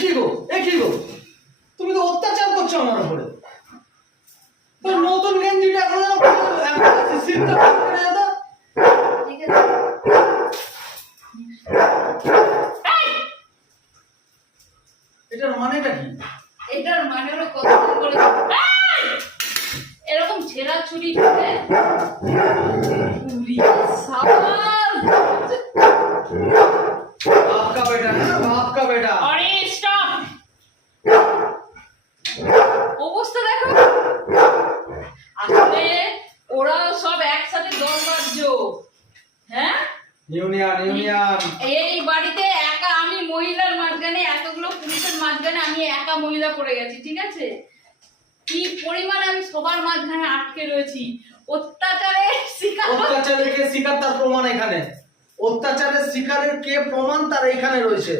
কি গো তুমি তো অত্যাচার করছো আমার উপরে। তো নতুন গেঞ্জিটা এখন সিনটা করে দাও। ঠিক আছে এটার মানেটা কি? এটার মানে হলো কতদিন করে এরকম ছেঁড়া ছুরি ঢুকে সাবান आपका बेटा है ना, आपका बेटा। আরে স্টপ অবস্থা দেখো আসলে ওরা সব একসাথে দল বাজছ হ্যাঁ ইউনিয়ন এই বাড়িতে একা আমি মহিলার মাঝখানে এতগুলো পুরুষের মাঝখানে আমি একা মহিলা পড়ে গেছি ঠিক আছে কি পরিমাণে আমি সবার মাঝখানে আটকে রয়েছি অত্যাচারের শিকার অত্যাচারের কে শিকার তার প্রমাণ এখানে। অত্যাচারের শিকারের কে প্রমাণ তার এখানে রয়েছে।